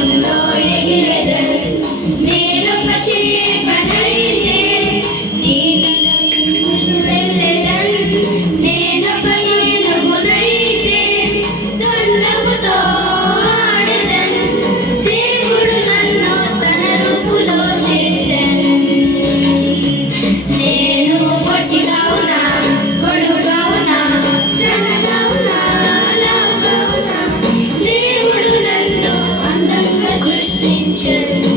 సముద్రంలో ఎగిరెదను. నేనొక చేపనైతే నీళ్ళలో ఈదుచు వెళ్ళెదను. నేనొక ఏనుగునైతే దండముతో ఆడెదను. దేవుడు నన్ను తన రూపులో చేసెను. నేను పొట్టిగా ఉన్నా, పొడుగుగా ఉన్నా, సన్నగా ఉన్నా, లావుగా ఉన్నా, దేవుడు నన్ను అందంగా సృష్టించెను.